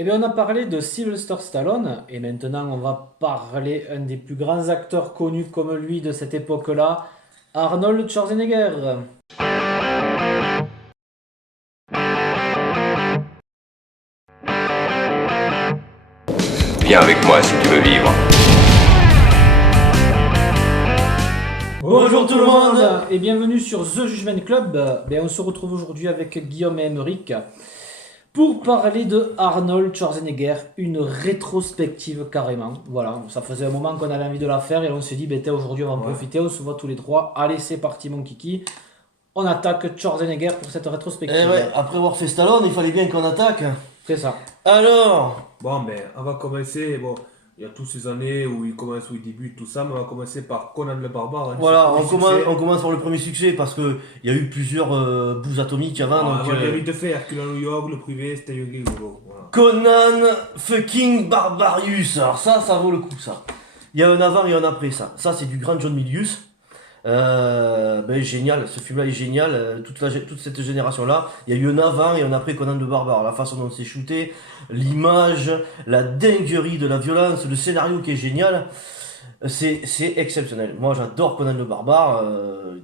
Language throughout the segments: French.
Eh bien, on a parlé de Sylvester Stallone, et maintenant on va parler un des plus grands acteurs connus comme lui de cette époque-là, Arnold Schwarzenegger. Viens avec moi si tu veux vivre. Bonjour tout le monde et bienvenue sur The Judgment Club. On se retrouve aujourd'hui avec Guillaume et Émeric pour parler de Arnold Schwarzenegger, une rétrospective carrément. Voilà, ça faisait un moment qu'on avait envie de la faire et on s'est dit, aujourd'hui on va en profiter, on se voit tous les trois. Allez, c'est parti mon kiki. On attaque Schwarzenegger pour cette rétrospective. Eh ouais, après avoir fait Stallone, il fallait bien qu'on attaque. C'est ça. Alors, Bon, mais on va commencer. Bon, il y a toutes ces années où il commence, où il débute, tout ça, mais on va commencer par Conan le Barbare. Hein, voilà, c'est on le commence, succès. on commence par le premier succès parce que il y a eu plusieurs bouts atomiques avant. Ah, donc, voilà, il y a eu de faire Hercule à New York, le privé, c'était Yogi Golo. Voilà. Conan fucking Barbarius. Alors ça vaut le coup ça. Il y a un avant et un après ça. Ça c'est du grand John Milius. Génial, ce film-là est génial. Toute cette génération-là, il y a eu un avant et un après Conan le Barbare. La façon dont c'est shooté, l'image, la dinguerie de la violence, le scénario qui est génial. C'est exceptionnel. Moi j'adore Conan le Barbare.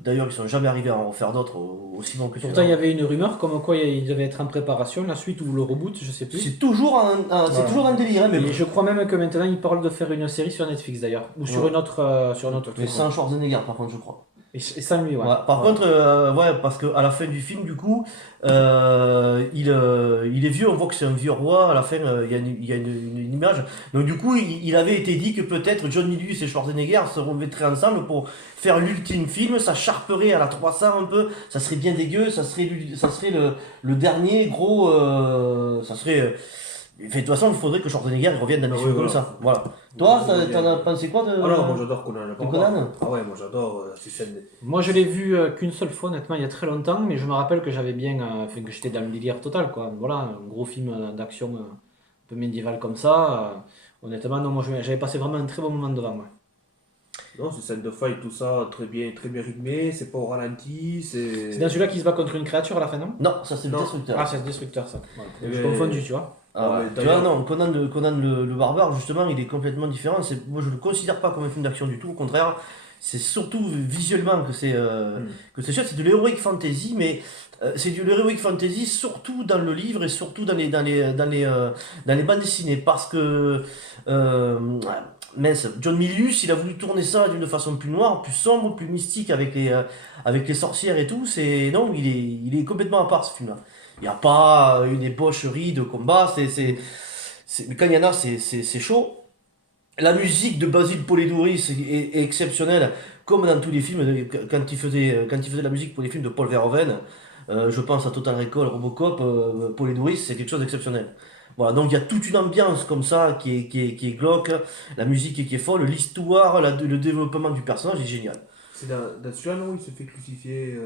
D'ailleurs ils sont jamais arrivés à en faire d'autres aussi bons que Pourtant, il y celui-là. avait une rumeur comme quoi il devait être en préparation, la suite ou le reboot, je sais plus. C'est toujours c'est toujours un délire, hein, mais, Et je crois même que maintenant il parle de faire une série sur Netflix d'ailleurs, ou sur Ouais. une autre, mais truc. sans Schwarzenegger par contre je crois. Et sans lui, ouais. Ouais, par contre, parce que à la fin du film, du coup, il est vieux, on voit que c'est un vieux roi, à la fin, il y a une image. Donc du coup, il avait été dit que peut-être John Milius et Schwarzenegger se remettraient ensemble pour faire l'ultime film, ça charperait à la 300 un peu, ça serait bien dégueu, ça serait le dernier gros... ça serait... de toute façon, il faudrait que Schwarzenegger revienne dans des Ah films oui, comme voilà. ça. Voilà. Toi, Ouais, t'en as pensé quoi de... Alors, moi j'adore Conan le de Barbare. Conan. Ah ouais, moi j'adore ces scènes. Moi je l'ai vu qu'une seule fois, honnêtement, il y a très longtemps, mais je me rappelle que j'avais bien, que j'étais dans le délire total, quoi. Voilà, un gros film d'action un peu médiéval comme ça. Honnêtement, non, moi j'avais passé vraiment un très bon moment devant, moi. Non, ces scènes de fight, tout ça, très bien rythmé, c'est pas au ralenti, C'est dans celui-là qu'il se bat contre une créature à la fin, non? Non, ça c'est le Non. Destructeur. Ah, c'est le destructeur, ça. Voilà. Eh Je ben, confondu, tu vois. Ah Ouais, ouais. mais Tu vois, d'ailleurs- non, Conan le Barbare, justement, il est complètement différent. Moi, je le considère pas comme un film d'action du tout. Au contraire, c'est surtout visuellement que c'est chouette. C'est de l'heroic fantasy, mais c'est de l'heroic fantasy surtout dans le livre et surtout dans les bandes dessinées. Parce que, mince, John Milius, il a voulu tourner ça d'une façon plus noire, plus sombre, plus mystique avec les sorcières et tout. Non, il est complètement à part ce film-là. Il n'y a pas une ébaucherie de combat, mais quand il y en a, c'est chaud. La musique de Basil Poledouris est exceptionnelle, comme dans tous les films, quand il faisait la musique pour les films de Paul Verhoeven. Je pense à Total Recall, Robocop, Poledouris, c'est quelque chose d'exceptionnel. Voilà, donc il y a toute une ambiance comme ça qui est glauque, la musique qui est folle, l'histoire, le développement du personnage est génial. C'est dans celui-là, non, il se fait crucifier.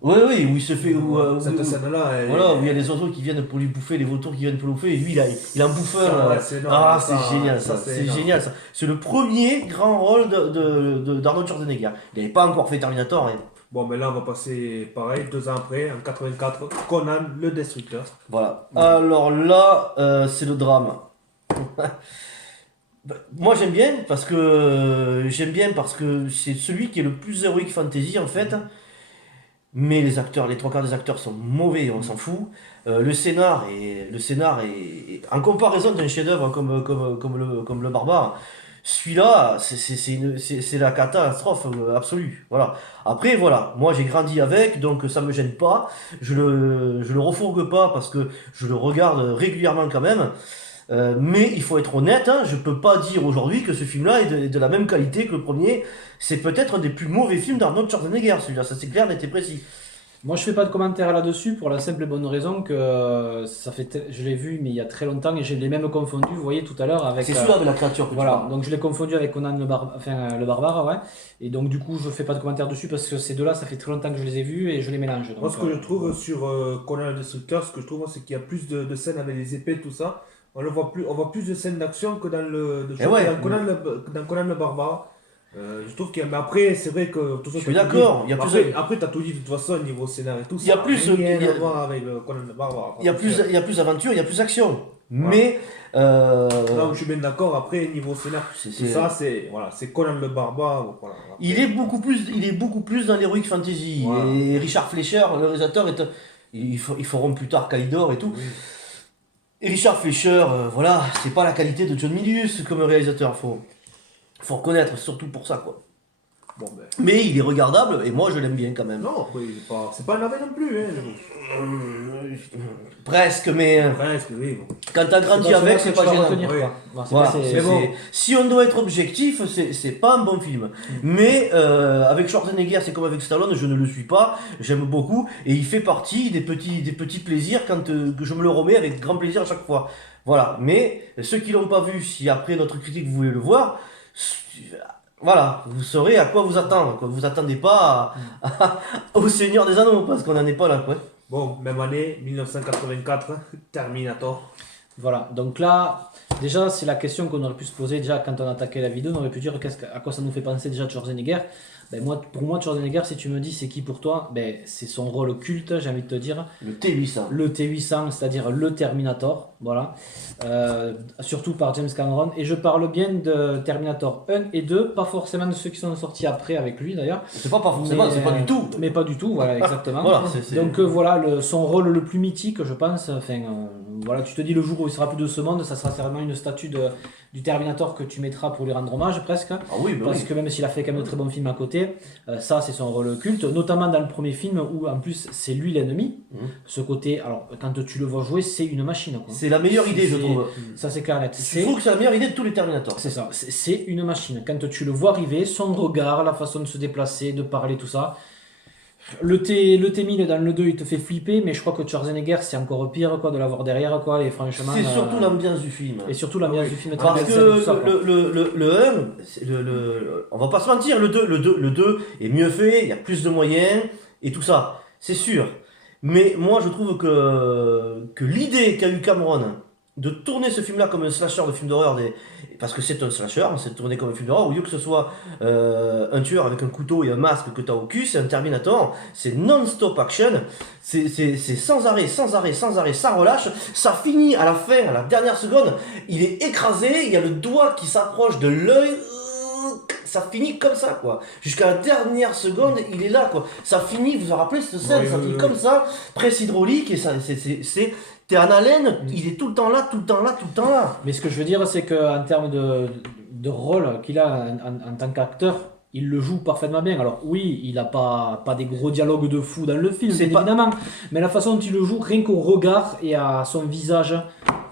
Oui, oui, où il se fait. Cette scène-là, Voilà, où il y a les oiseaux qui viennent pour lui bouffer, les vautours qui viennent pour lui bouffer, et lui il a un bouffeur. Ça, ouais, c'est énorme. Ah, Ça, c'est génial ça, ça, c'est c'est énorme. génial ça. C'est le premier grand rôle d'Arnold Schwarzenegger. Il n'avait pas encore fait Terminator. Bon, mais là, on va passer pareil, 2 ans après, en 84, Conan le Destructeur. Voilà. Alors là, c'est le drame. Moi j'aime bien parce que c'est celui qui est le plus heroic fantasy en fait. Mais les trois quarts des acteurs sont mauvais, on s'en fout. Le scénar est en comparaison d'un chef-d'œuvre comme le Barbare. Celui-là, c'est la catastrophe absolue. Voilà. Après, voilà, moi j'ai grandi avec, donc ça me gêne pas. Je le refourgue pas parce que je le regarde régulièrement quand même. Mais il faut être honnête, hein, je peux pas dire aujourd'hui que ce film-là est de la même qualité que le premier. C'est peut-être un des plus mauvais films d'Arnold Schwarzenegger, celui-là, ça c'est clair, net et précis. Moi, je fais pas de commentaires là-dessus pour la simple et bonne raison que je l'ai vu, mais il y a très longtemps et je l'ai même confondu, vous voyez, tout à l'heure avec. C'est celui-là avec la créature que tu Voilà, parles. donc je l'ai confondu avec Conan le barbare, ouais. Et donc, du coup, je fais pas de commentaires dessus parce que ces deux-là, ça fait très longtemps que je les ai vus et je les mélange. Moi, Donc, ce que je trouve sur Conan le Destructeur, ce que je trouve, moi, c'est qu'il y a plus de scènes avec les épées, tout ça. On voit plus de scènes d'action que Eh ouais. dans Conan le Barbare. Je trouve qu'il y a... Mais après, c'est vrai que... Je suis d'accord, il y a plus- Après, t'as tout dit de toute façon, niveau scénario et tout, Il y a ça plus, n'a rien il y a- à voir avec le Conan le Barbare. Il y a plus d'aventure, il y a plus d'action. Mais Là où je suis bien d'accord, après, niveau scénario, c'est- tout ça, c'est Conan le barbare. Voilà. Après, il est beaucoup plus dans l'heroic fantasy. Voilà. Et Richard Fleischer, le réalisateur, ils feront plus tard Kalidor et tout. oui. Et Richard Fleischer, voilà, c'est pas la qualité de John Milius comme réalisateur, faut reconnaître, surtout pour ça, quoi. Bon, ben. Mais il est regardable, et moi je l'aime bien quand même. Non, après, c'est pas un navet non plus. Hein. Presque, mais Presque, oui. Bon. quand t'as grandi avec, c'est pas gênant. retenir, Oui. quoi. Bon, c'est Voilà, pas- c'est- c'est- bon. si on doit être objectif, c'est pas un bon film. Mais avec Schwarzenegger, c'est comme avec Stallone, je ne le suis pas, j'aime beaucoup, et il fait partie des petits plaisirs quand que je me le remets avec grand plaisir à chaque fois. Voilà, mais ceux qui l'ont pas vu, si après notre critique vous voulez le voir, voilà, vous saurez à quoi vous attendre. Quoi. Vous attendez pas au Seigneur des Anneaux, parce qu'on n'en est pas là. Quoi. Bon, même année, 1984, Terminator. Voilà, donc là, déjà, c'est la question qu'on aurait pu se poser déjà quand on attaquait la vidéo. On aurait pu dire à quoi ça nous fait penser déjà Schwarzenegger. Ben pour moi, Schwarzenegger, si tu me dis c'est qui pour toi, ben, c'est son rôle culte, j'ai envie de te dire. Le T800. Le T800, c'est-à-dire le Terminator, voilà. Surtout par James Cameron. Et je parle bien de Terminator 1 et 2, pas forcément de ceux qui sont sortis après avec lui d'ailleurs. C'est pas forcément, Mais, c'est pas du tout. Mais pas du tout, voilà, exactement. Voilà, Donc voilà, son rôle le plus mythique, je pense. Enfin, voilà, tu te dis le jour où il sera plus de ce monde, ça sera certainement une statue du Terminator que tu mettras pour lui rendre hommage presque. Ah oui, bah Parce oui. que même s'il a fait quand même de très bons films à côté, ça c'est son rôle culte, notamment dans le premier film où en plus c'est lui l'ennemi. Mhm. Ce côté, alors quand tu le vois jouer, c'est une machine. Quoi. C'est la meilleure idée, je C'est- trouve. Ça c'est clair et net. Je trouve que c'est la meilleure idée de tous les Terminators. C'est ça, c'est une machine. Quand tu le vois arriver, son regard, la façon de se déplacer, de parler, tout ça. Le T1000 dans le 2 il te fait flipper, mais je crois que Schwarzenegger c'est encore pire quoi, de l'avoir derrière quoi, et franchement. C'est surtout l'ambiance du film. Et surtout l'ambiance Oui. du film est Parce très que belle, tout ça, quoi. le 1, on va pas se mentir, le 2 est mieux fait, il y a plus de moyens et tout ça, c'est sûr. Mais moi je trouve que l'idée qu'a eu Cameron de tourner ce film-là comme un slasher de film d'horreur, parce que c'est un slasher, c'est tourné comme un film d'horreur, au lieu que ce soit un tueur avec un couteau et un masque que tu as au cul, c'est un Terminator, c'est non-stop action, c'est sans arrêt, sans relâche, ça finit à la fin, à la dernière seconde, il est écrasé, il y a le doigt qui s'approche de l'œil, ça finit comme ça quoi, jusqu'à la dernière seconde, il est là quoi, ça finit, vous vous rappelez cette scène, Oui, ça oui, finit oui. comme ça, presse hydraulique, et ça, t'es en haleine, il est tout le temps là. Mais ce que je veux dire, c'est qu'en termes de rôle qu'il a en tant qu'acteur, il le joue parfaitement bien. Alors oui, il n'a pas des gros dialogues de fou dans le film, C'est bien pas- évidemment. Mais la façon dont il le joue, rien qu'au regard et à son visage,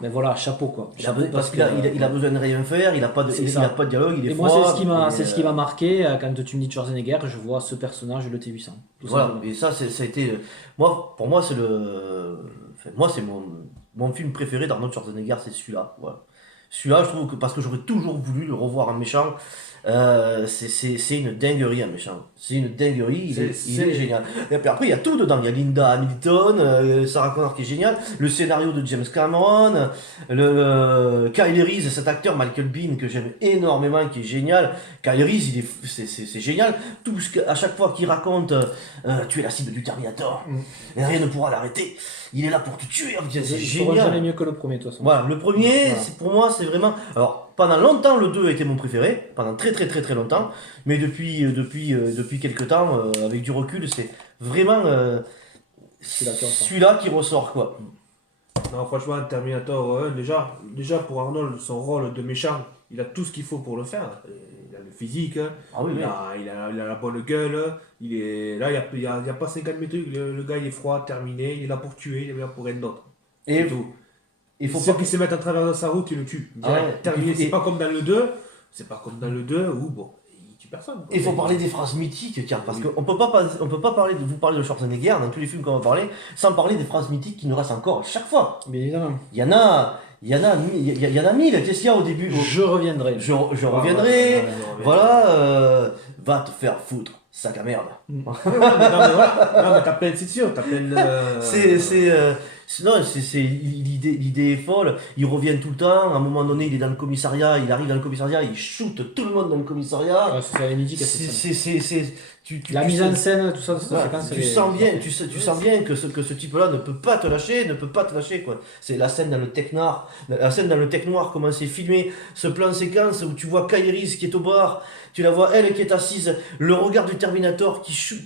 ben voilà, chapeau quoi. Chapeau Parce qu'il a besoin de rien faire, il a pas de C'est ça. dialogue, il est Et moi, froid. c'est ce qui m'a marqué quand tu me dis Schwarzenegger, je vois ce personnage, le T800. tout Voilà, simplement. et ça a été pour moi c'est mon film préféré d'Arnold Schwarzenegger, c'est celui-là. Voilà. Celui-là, je trouve que parce que j'aurais toujours voulu le revoir en méchant. C'est une dinguerie en méchant. C'est une dinguerie, il est génial. Et puis après, il y a tout dedans. Il y a Linda Hamilton, Sarah Connor qui est génial, le scénario de James Cameron, Kyle Reese, cet acteur Michael Biehn que j'aime énormément, qui est génial. Kyle Reese, c'est génial. À chaque fois qu'il raconte, tu es la cible du Terminator, et rien ne pourra l'arrêter. Il est là pour te tuer. C'est Il fera génial. jamais mieux que le premier de toute façon. Voilà, le premier, Voilà. pour moi, c'est vraiment. Alors, pendant longtemps, le 2 a été mon préféré, pendant très longtemps, mais depuis quelques temps, avec du recul, c'est vraiment celui-là qui ressort, quoi. Non, franchement, Terminator 1, déjà pour Arnold, son rôle de méchant, il a tout ce qu'il faut pour le faire. Il a le physique, Ah oui, oui. il a la bonne gueule, il est là, il y a pas 50 mètres, le gars il est froid, terminé, il est là pour tuer, il est là pour rien d'autre. Et C'est tout. il faut Ceux pas. qui se mettent à travers de sa route, il le tue. Ah ouais. Terminé, Et- c'est pas comme dans le 2, où bon, il tue personne. quoi. Il faut parler des phrases mythiques, car parce qu'on peut pas vous parler de Schwarzenegger dans tous les films qu'on va parler, sans parler des phrases mythiques qui nous restent encore à chaque fois. Bien évidemment. Il y en a 1000. Qu'est-ce qu'il y a au début? Je reviendrai. Je Ah, reviendrai. ouais, Voilà, va te faire foutre, sac à merde. non, mais voilà. Non, mais t'as plein, c'est sûr, t'as plein de. L'idée est folle. Il revient tout le temps. À un moment donné, il est dans le commissariat. Il arrive dans le commissariat. Il shoot tout le monde dans le commissariat. Ouais, c'est mythique. La mise en scène, tout ça, tu sens bien que ce type-là ne peut pas te lâcher, quoi. C'est la scène dans le tech noir, comment c'est filmé, ce plan séquence où tu vois Kairis qui est au bar, tu la vois elle qui est assise, le regard du Terminator qui shoot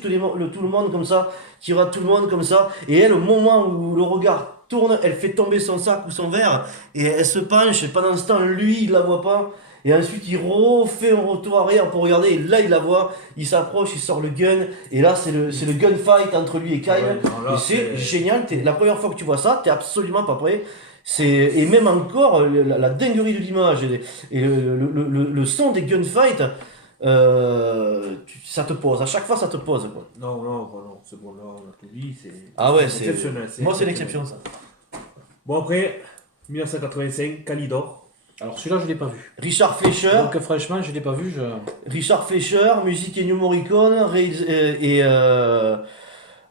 tout le monde comme ça, qui regarde tout le monde comme ça, et elle, au moment où le regard tourne, elle fait tomber son sac ou son verre, et elle se penche, et pendant ce temps, lui, il la voit pas. Et ensuite, il refait un retour arrière pour regarder. Et là, il la voit. Il s'approche, il sort le gun. Et là, c'est le gunfight entre lui et Kyle. Et c'est génial. La première fois que tu vois ça, t'es absolument pas prêt. Et même encore, la dinguerie de l'image et le son des gunfights, ça te pose. À chaque fois, ça te pose, quoi. Non, c'est bon, là, on a tout dit. Ah ouais, c'est exceptionnel. Moi, c'est l'exception, ça. Bon, après, 1985, Calidor. Alors celui-là, je l'ai pas vu. Richard Fleischer. Donc franchement, je l'ai pas vu. Richard Fleischer, musique Ennio Morricone, c'est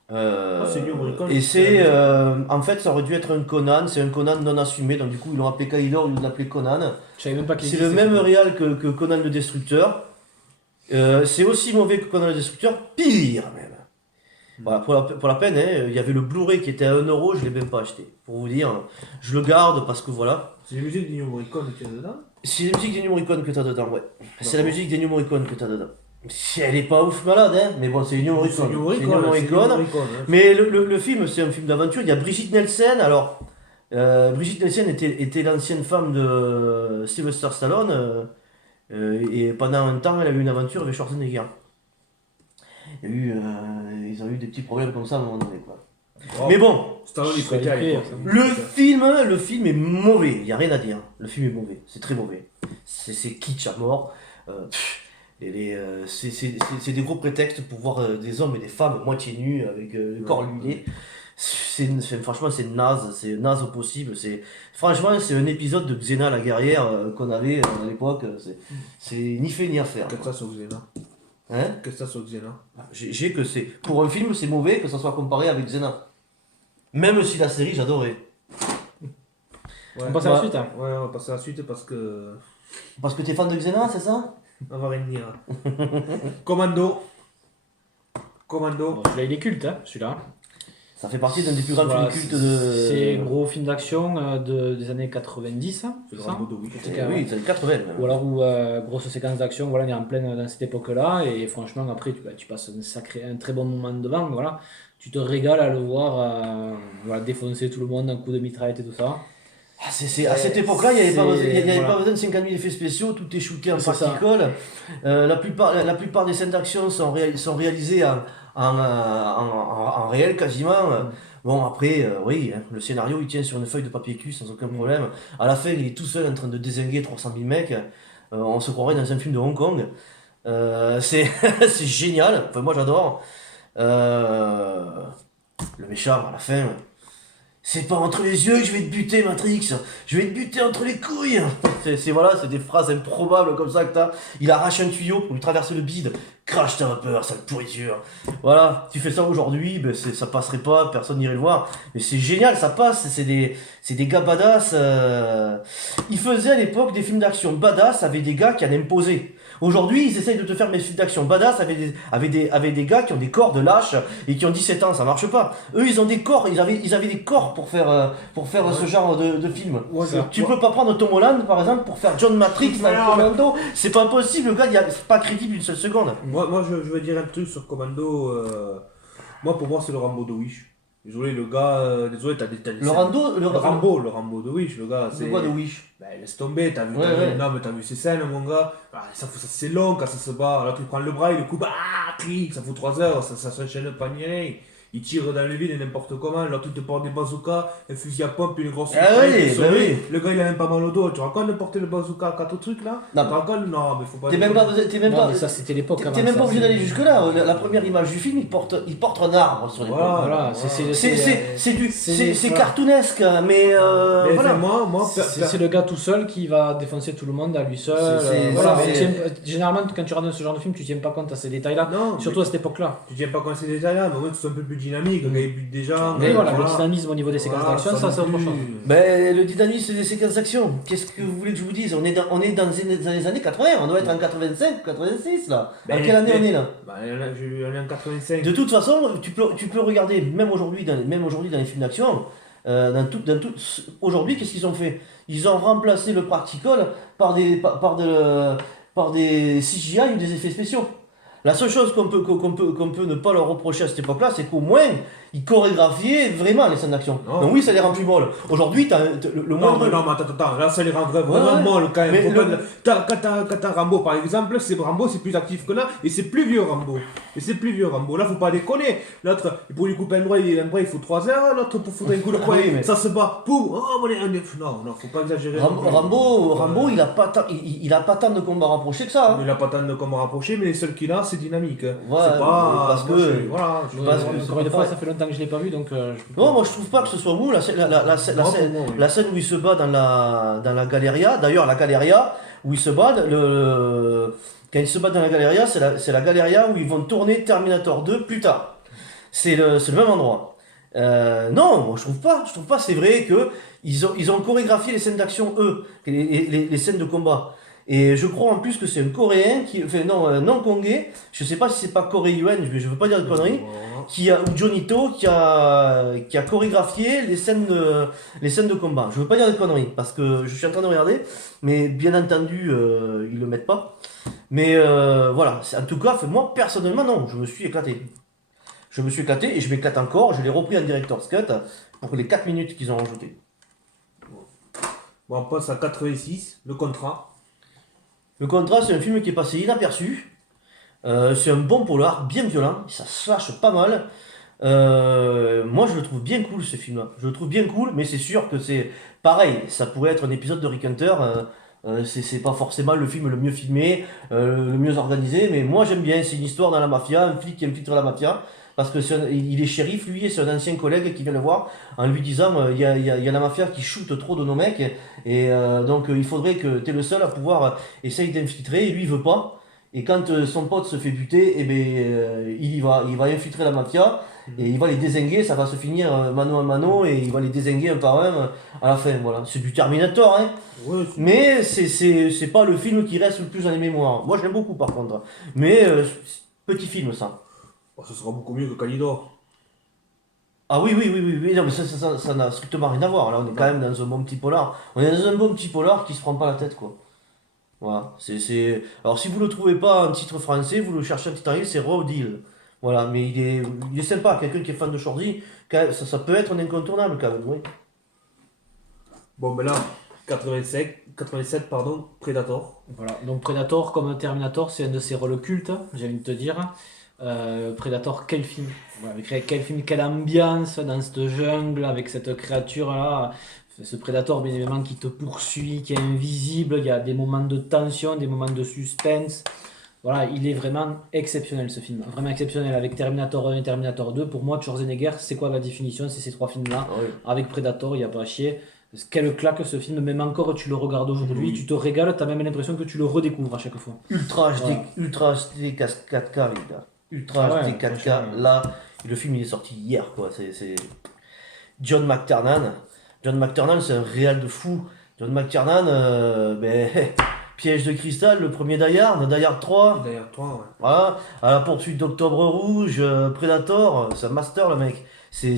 Ennio Morricone. et en fait, ça aurait dû être un Conan, c'est un Conan non assumé, donc du coup ils l'ont appelé Calidor, ils l'ont appelé Conan. Je savais même pas qu'il C'est le même réal que Conan le Destructeur. C'est aussi mauvais que Conan le Destructeur, pire même. Voilà, pour la peine, hein, il y avait le Blu-ray qui était à 1€, je l'ai même pas acheté. Pour vous dire, je le garde parce que voilà. C'est la musique d'Ennio Morricone qu'il y a dedans? C'est la musique d'Ennio Morricone que t'as dedans, ouais. C'est la musique d'Ennio Morricone que t'as dedans. Elle est pas ouf malade, hein, mais bon, c'est Ennio Morricone. C'est Ennio Morricone. Mais le film, c'est un film d'aventure. Il y a Brigitte Nielsen. Alors, Brigitte Nielsen était l'ancienne femme de Sylvester Stallone. Et pendant un temps, elle a eu une aventure avec Schwarzenegger. Ils ont eu des petits problèmes comme ça à un moment donné, quoi. Oh, mais bon, Stallone, il ferait bien, le film est mauvais, il n'y a rien à dire. Le film est mauvais, c'est très mauvais. C'est kitsch à mort. C'est des gros prétextes pour voir des hommes et des femmes moitié nus avec le corps lumé. Franchement, c'est naze au possible. Franchement, c'est un épisode de Xena la guerrière qu'on avait à l'époque. C'est ni fait ni à faire. Qu'est-ce que ça sur Xena? Hein? Qu'est-ce que ça sur Xena? J'ai que c'est. Pour un film, c'est mauvais que ça soit comparé avec Xena. Même si la série, j'adorais. Ouais. On passe à la suite, hein. Ouais, on va passer à la suite parce que. Parce que t'es fan de Xena, c'est ça? On va revenir. Commando. Bon, celui-là, il est culte, hein, celui-là. Ça fait partie d'un des plus grands Voilà, films cultes de. C'est un gros film d'action des années 90. Hein, C'est le ça Rambo de Wick. Oui, c'est les 80 même. Ou alors, grosse séquence d'action, voilà, on est en pleine dans cette époque-là, et franchement, après, tu passes un très bon moment devant, voilà. Tu te régales à le voir voilà, défoncer tout le monde en coup de mitraillette et tout ça. À cette époque-là, il n'y avait pas voilà. besoin de 50 000 effets spéciaux, tout est shooté en C'est ça. particule. La plupart des scènes d'action sont réalisées en réel quasiment. Bon, après, oui, hein, le scénario il tient sur une feuille de papier cul sans aucun problème. À la fin, il est tout seul en train de dézinguer 300 000 mecs. On se croirait dans un film de Hong Kong. C'est génial, enfin, moi j'adore. Le méchant à la fin. C'est pas entre les yeux que je vais te buter, Matrix. Je vais te buter entre les couilles. C'est des phrases improbables comme ça que t'as. Il arrache un tuyau pour lui traverser le bide. Crache ta vapeur, sale pourriture. Voilà, tu fais ça aujourd'hui, ben ça passerait pas, personne n'irait le voir. Mais c'est génial, ça passe. C'est des gars badass. Ils faisaient à l'époque des films d'action badass avec des gars qui en imposaient. Aujourd'hui, ils essayent de te faire des films d'action badass avec des gars qui ont des corps de lâches et qui ont 17 ans, ça marche pas. Eux, ils ont des corps, ils avaient des corps pour faire ce genre de film. Ouais, Tu peux pas prendre Tom Holland, par exemple, pour faire John Matrix dans Commando. C'est pas possible, le gars, c'est pas crédible une seule seconde. Moi je veux dire un truc sur Commando. Moi, pour moi, c'est le Rambo de Wish. Désolé, le gars. Désolé, t'as des. Le Rambo Le de Wish, le gars. C'est quoi de Wish? Bah, laisse tomber, t'as vu, non, mais t'as vu ces scènes, mon gars. Bah, c'est long quand ça se bat. Là, tu prends le bras, il le coupe, clic, ça fout 3 heures, ça s'enchaîne pas ni rien. Il tire dans le vide et n'importe comment. Là, tu te portes des bazookas, un fusil à pompe, puis une grosse. Oui. Le gars, il a même pas mal au dos. Tu racontes de porter le bazooka à 4 trucs là? Non. Tu racontes? Non, mais faut pas. T'es même pas. Mais ça, c'était l'époque. T'es même pas obligé d'aller jusque-là. La première image du film, il porte un arbre sur les Voilà, c'est cartoonesque, mais voilà. C'est le gars tout seul qui va défoncer tout le monde à lui seul. Généralement, quand tu regardes ce genre de film, tu tiens pas compte à ces détails-là. Non, surtout à cette époque-là. Tu tiens pas compte à ces détails-là, mais au moins tu sois un peu plus dynamique, quand il bute des gens. Mais voilà, le dynamisme au niveau des séquences Voilà, d'action, ça c'est autre chose. Ben, le dynamisme des séquences d'action, qu'est-ce que vous voulez que je vous dise? On est dans les années 80, on doit être en 85, 86 là. En quelle année on est là? Bah, on est en 85. De toute façon, tu peux regarder, même aujourd'hui dans les films d'action, aujourd'hui, qu'est-ce qu'ils ont fait? Ils ont remplacé le practical par des CGI ou des effets spéciaux. La seule chose qu'on peut ne pas leur reprocher à cette époque-là, c'est qu'au moins, ils chorégraphiaient vraiment les scènes d'action. Non. Donc oui, ça les rend plus molles. Aujourd'hui, le Non, moindre... mais non, mais attends, là ça les rend vraiment Ouais. molles quand même. Mais Quand t'as Rambo par exemple, Rambo c'est plus actif que là, et c'est plus vieux Rambo. Là faut pas déconner. L'autre, pour lui couper un bras, il faut 3 heures, l'autre pour foutre un coup de poing, Oui, mais- ça se bat. Pour, non, faut pas exagérer. Rambo, il a pas tant de combats rapprochés que ça. Hein. Il a pas tant de combats rapprochés, mais les seuls qu'il a, c'est dynamique. Ouais, c'est pas. parce moi, que- voilà, parce que Encore une fois, ça fait longtemps que je l'ai pas vu, donc je peux pas- Non, moi je trouve pas que ce soit mou. La scène où il se bat dans la Galeria, d'ailleurs la Galeria où il se bat, quand il se bat dans la Galeria, c'est la Galeria où ils vont tourner Terminator 2 plus tard. C'est le même endroit. Non, moi je trouve pas. C'est vrai que ils ont chorégraphié les scènes d'action, eux, les scènes de combat. Et je crois en plus que c'est un Coréen non congais, je sais pas si c'est pas coréen, je veux pas dire de conneries, ou Johnny To qui a chorégraphié les scènes de combat. Je veux pas dire de conneries parce que je suis en train de regarder, mais bien entendu ils le mettent pas. Mais voilà, en tout cas, moi personnellement non, je me suis éclaté. Et je m'éclate encore, je l'ai repris en director's cut pour les 4 minutes qu'ils ont rajouté. Bon, on passe à 86, le contrat. Le Contrat, c'est un film qui est passé inaperçu. C'est un bon polar, bien violent, ça se lâche pas mal. Moi, je le trouve bien cool ce film-là. Je le trouve bien cool, mais c'est sûr que c'est pareil. Ça pourrait être un épisode de Rick Hunter. C'est pas forcément le film le mieux filmé, le mieux organisé, mais moi j'aime bien. C'est une histoire dans la mafia, un flic qui infiltre la mafia. Parce que il est shérif, lui, et c'est un ancien collègue qui vient le voir en lui disant il y a la mafia qui shoot trop de nos mecs, et donc il faudrait que tu es le seul à pouvoir essayer d'infiltrer, et lui il veut pas. Et quand son pote se fait buter, il va infiltrer la mafia, et il va les dézinguer, ça va se finir mano à mano, et il va les dézinguer un par un à la fin. Voilà. C'est du Terminator, hein. Ouais, Mais c'est pas le film qui reste le plus dans les mémoires. Moi je l'aime beaucoup par contre. Mais petit film ça. Ça sera beaucoup mieux que Calidor. Ah oui, non, mais ça n'a strictement rien à voir. Là, on est quand même dans un bon petit polar. On est dans un bon petit polar qui se prend pas la tête, quoi. Voilà. Alors, si vous le trouvez pas en titre français, vous le cherchez en titre anglais, c'est Raw Deal. Voilà, mais il est sympa. Quelqu'un qui est fan de Shorty, ça peut être un incontournable quand même, oui. Bon, ben là, 87, Predator. Voilà, donc Predator comme Terminator, c'est un de ses rôles cultes, j'ai envie de te dire. Predator, quel film, ouais, quel film, quelle ambiance dans cette jungle avec cette créature-là. Ce Predator, bien évidemment, qui te poursuit, qui est invisible. Il y a des moments de tension, des moments de suspense. Voilà, il est vraiment exceptionnel ce film, vraiment exceptionnel. Avec Terminator 1 et Terminator 2, pour moi, Schwarzenegger, c'est quoi la définition? C'est ces 3 films-là. Ah oui. Avec Predator, il n'y a pas à chier. Quelle claque ce film, même encore tu le regardes aujourd'hui, tu te régales, tu as même l'impression que tu le redécouvres à chaque fois. Ultra HD, Voilà. Ultra HD 4K, les gars. Ultra Ah ouais, HD 4K. franchement. Là, le film il est sorti hier, quoi. C'est John McTiernan. John McTiernan, c'est un réal de fou. John McTiernan, Piège de cristal, le premier Die Hard 3. D'ailleurs, toi, ouais. Voilà, à la poursuite d'Octobre Rouge, Predator, c'est un master le mec. C'est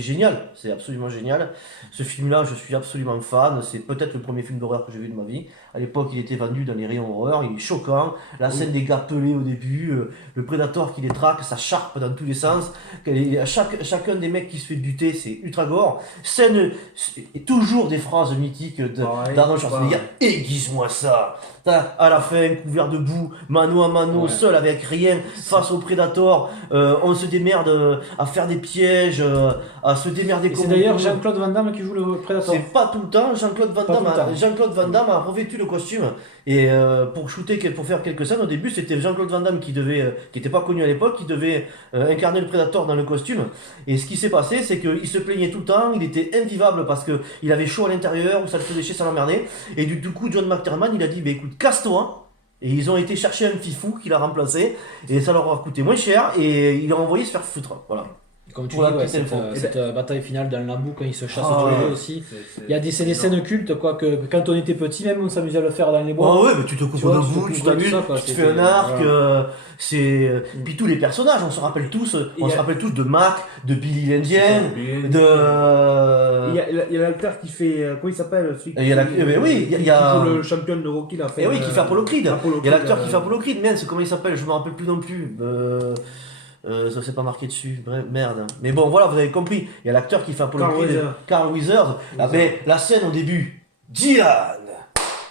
génial, c'est absolument génial. Ce film-là, je suis absolument fan. C'est peut-être le premier film d'horreur que j'ai vu de ma vie. À l'époque, il était vendu dans les rayons horreur. Il est choquant. La scène des gars pelés au début, le Predator qui les traque, ça charpe dans tous les sens. Chacun des mecs qui se fait buter, c'est ultra gore. Scène, et toujours des phrases mythiques Pareil, d'Arnold Schwarzenegger. Aiguise-moi ça. À la fin, couvert de boue, mano à mano, Ouais. seul avec rien, face au Predator. On se démerde à faire des pièges, à se démerder Et comme c'est on d'ailleurs peut. Jean-Claude Van Damme qui joue le Predator. C'est pas tout le temps. Jean-Claude Van Pas tout le temps. Van Damme a revêtu le costume. Et pour faire quelques scènes, au début, c'était Jean-Claude Van Damme qui était pas connu à l'époque, qui devait incarner le Predator dans le costume. Et ce qui s'est passé, c'est qu'il se plaignait tout le temps, il était invivable parce qu'il avait chaud à l'intérieur, ou ça le faisait chier, ça l'emmerdait. Et du coup, John McTiernan, il a dit, bah, écoute, casse-toi. Et ils ont été chercher un fifou qui l'a remplacé. Et ça leur a coûté moins cher. Et il a envoyé se faire foutre. Voilà. Comme tu Pour dis, la ouais, petite info. cette bataille finale dans la boue quand ils se chassent Ah, tous les ouais. deux aussi. C'est des scènes cultes, quoi, que quand on était petit, même on s'amusait à le faire dans les bois. Oh ouais, mais tu te coupes Tu vois, d'un tu te bout, tu coupes de t'amuses, tout ça, quoi, tu te fais c'était- un arc, voilà. puis tous les personnages, on se rappelle tous, Il on y se a- rappelle tous de Mac, de Billy l'Indien, Il de... y a l'acteur qui fait. Comment il s'appelle celui Il y a la- qui, eh ben oui, il y a- qui joue le champion de Rocky là. Eh oui, qui fait Apollo Creed. Il y a l'acteur qui fait fait Apollo Creed, merde, c'est comment il s'appelle, je me rappelle plus non plus. Ça s'est pas marqué dessus, bref, merde. Mais bon, voilà, vous avez compris. Il y a l'acteur qui fait Apollo Carl Creed, Weathers. Carl Weathers. Ah, mais la scène au début, Dylan,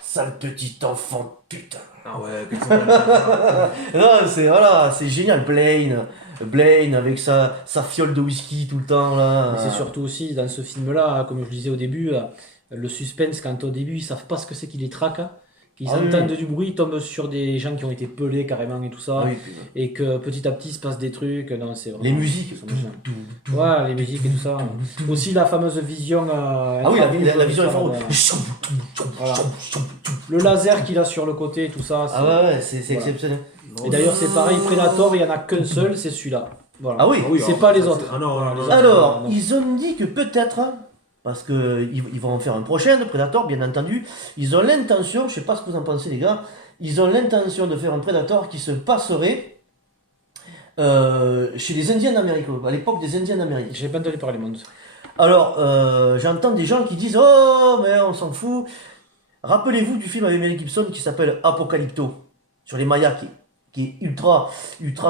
sale petit enfant de putain. Ah ouais, qu'est-ce que c'est Non, c'est génial. Blaine avec sa fiole de whisky tout le temps là. Mais c'est surtout aussi dans ce film-là, comme je le disais au début, le suspense quand au début ils savent pas ce que c'est qui les traque, hein, qu'ils Ah oui, entendent oui. du bruit, ils tombent sur des gens qui ont été pelés carrément et tout ça, Ah oui, et que petit à petit il se passe des trucs. Non, c'est vraiment- les musiques. c'est génial. Ouais, les musiques et tout ça. Aussi la fameuse vision. Ah oui, la vision infrarouge. Voilà. Le laser qu'il a sur le côté, tout ça. Ah ouais, c'est Voilà. exceptionnel. Et d'ailleurs, c'est pareil, Predator, il n'y en a qu'un seul, c'est celui-là. Voilà. Ah oui. C'est pas les autres. Ah non, Voilà, non, les non. autres. Alors, non. ils ont dit que peut-être, parce qu'ils vont en faire un prochain, Predator, bien entendu, ils ont l'intention, je sais pas ce que vous en pensez les gars, ils ont l'intention de faire un Predator qui se passerait chez les Indiens d'Amérique, à l'époque des Indiens d'Amérique. J'ai pas entendu parler, monde. Alors, j'entends des gens qui disent « Oh, mais on s'en fout ». Rappelez-vous du film avec Mel Gibson qui s'appelle Apocalypto, sur les Mayas, qui est ultra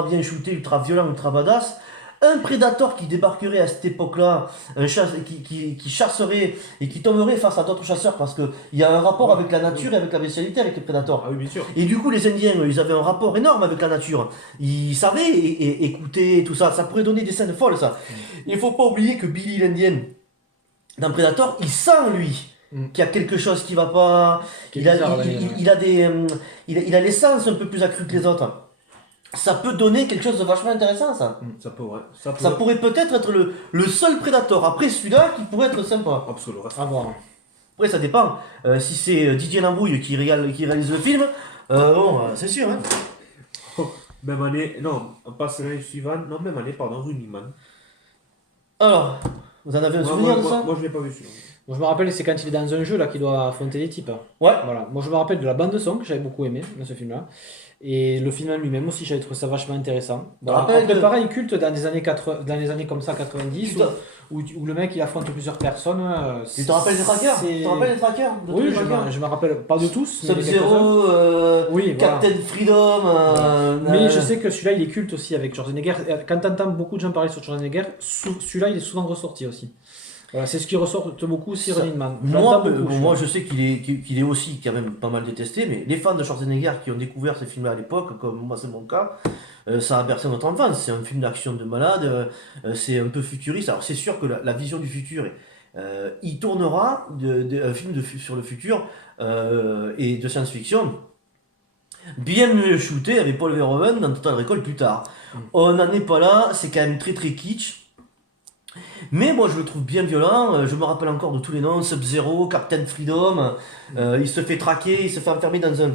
bien shooté, ultra violent, ultra badass. Un prédateur qui débarquerait à cette époque-là, qui chasserait et qui tomberait face à d'autres chasseurs parce qu'il y a un rapport avec la nature et avec la bestialité avec les prédateurs. Ah oui, bien sûr. Et du coup, les Indiens, ils avaient un rapport énorme avec la nature. Ils savaient écouter, tout ça. Ça pourrait donner des scènes folles, ça. Il faut pas oublier que Billy l'Indien, dans Predator, il sent, lui, qu'il y a quelque chose qui va pas. Il a l'essence un peu plus accrue que les autres. Ça peut donner quelque chose de vachement intéressant, ça. Ça pourrait. Ça pourrait peut-être être le seul Predator, après celui-là, qui pourrait être sympa. Ah, parce que le reste. À voir. Après, ça dépend. Si c'est Didier Lambrouille qui réalise le film, c'est sûr. Hein. Même année. Non, on passe l'année suivante. Non, même année, pardon, Running-Man. Alors, vous en avez un souvenir de ça Moi, je l'ai pas vu celui-là. Moi, je me rappelle, c'est quand il est dans un jeu là qu'il doit affronter des types. Ouais. Voilà. Moi, je me rappelle de la bande son que j'avais beaucoup aimé dans ce film-là. Et le film en lui-même aussi, j'avais trouvé ça vachement intéressant. Bon, rappelles après, de- pareil, culte dans les années 80, dans les années comme ça, 90, Tu te- où le mec il affronte plusieurs personnes. Tu te rappelles des trackers c'est- Tu te rappelles des trackers de tous Oui, les trackers je me rappelle pas de tous. mais de quelques-uns. Sub-Zero, Oui, voilà. Captain Freedom. Mais je sais que celui-là, il est culte aussi avec Schwarzenegger. Quand tu entends beaucoup de gens parler sur Schwarzenegger, celui-là, il est souvent ressorti aussi. Voilà, c'est ce qui ressort beaucoup aussi, Running Man. Je Moi, l'entends beaucoup, moi, celui-là. je sais qu'il est aussi quand même pas mal détesté, mais les fans de Schwarzenegger qui ont découvert ces films-là à l'époque, comme moi c'est mon cas, ça a bercé notre enfance. C'est un film d'action de malade, c'est un peu futuriste. Alors c'est sûr que la vision du futur, il tournera un film sur le futur et de science-fiction. Bien mieux shooté avec Paul Verhoeven dans Total Recall plus tard. On n'en est pas là, c'est quand même très très kitsch. Mais moi je le trouve bien violent, je me rappelle encore de tous les noms, Sub-Zero, Captain Freedom, il se fait traquer, il se fait enfermer dans un...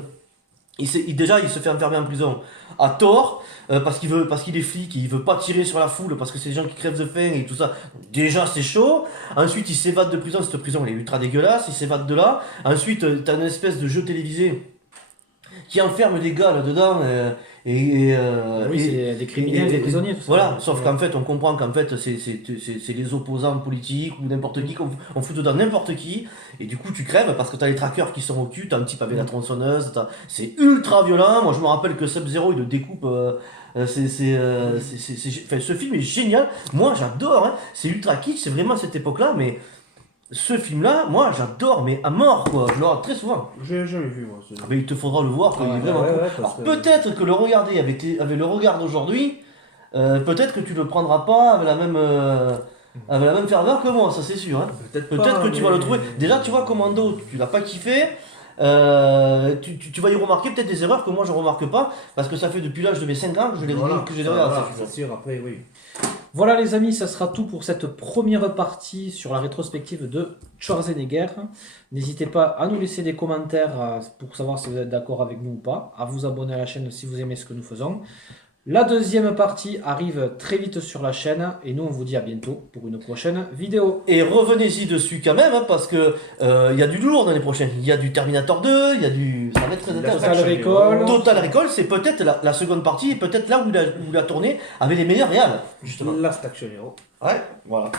Déjà il se fait enfermer en prison à tort, parce qu'il est flic, il veut pas tirer sur la foule, parce que c'est des gens qui crèvent de faim et tout ça. Déjà c'est chaud, ensuite il s'évade de prison, cette prison elle est ultra dégueulasse, il s'évade de là, ensuite t'as une espèce de jeu télévisé qui enferme des gars là-dedans, Oui, c'est des criminels, des prisonniers, tout ça. voilà, sauf qu'en fait, on comprend qu'en fait, c'est les opposants politiques ou n'importe qui, on fout dedans n'importe qui, et du coup, tu crèves parce que t'as les trackers qui sont au cul, t'as un type avec la tronçonneuse, c'est ultra violent. Moi, je me rappelle que Sub-Zero, il le découpe. Enfin, ce film est génial. Moi, j'adore, hein. C'est ultra kitsch, c'est vraiment cette époque-là, mais ce film-là, moi, j'adore, mais à mort, quoi. Je le regarde très souvent. J'ai jamais vu, moi. Ah, mais il te faudra le voir, quoi. Il est vraiment ouais, cool. ouais, parce Alors que- peut-être que le regarder avec le regard d'aujourd'hui, peut-être que tu le prendras pas avec la même ferveur que moi, ça c'est sûr. Hein. Peut-être Peut-être pas, que tu vas le mais- trouver. Déjà, tu vois, Commando, tu l'as pas kiffé. Tu vas y remarquer peut-être des erreurs que moi je remarque pas, parce que ça fait depuis l'âge de mes 5 ans que je les Voilà, regarde. voilà, ces films. c'est sûr, après, oui. Voilà les amis, ça sera tout pour cette première partie sur la rétrospective de Schwarzenegger. N'hésitez pas à nous laisser des commentaires pour savoir si vous êtes d'accord avec nous ou pas, à vous abonner à la chaîne si vous aimez ce que nous faisons. La deuxième partie arrive très vite sur la chaîne et nous on vous dit à bientôt pour une prochaine vidéo. Et revenez-y dessus quand même, hein, parce que y a du lourd dans les prochaines. Il y a du Terminator 2, il y a du... Ça va être très intéressant. Total Recall. Total Recall, c'est peut-être la seconde partie, et peut-être là où la tournée avait les meilleurs réals, justement. Last Action Hero. Ouais, voilà.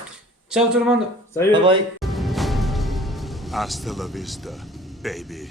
Ciao tout le monde. Salut. Bye bye. Hasta la vista, baby.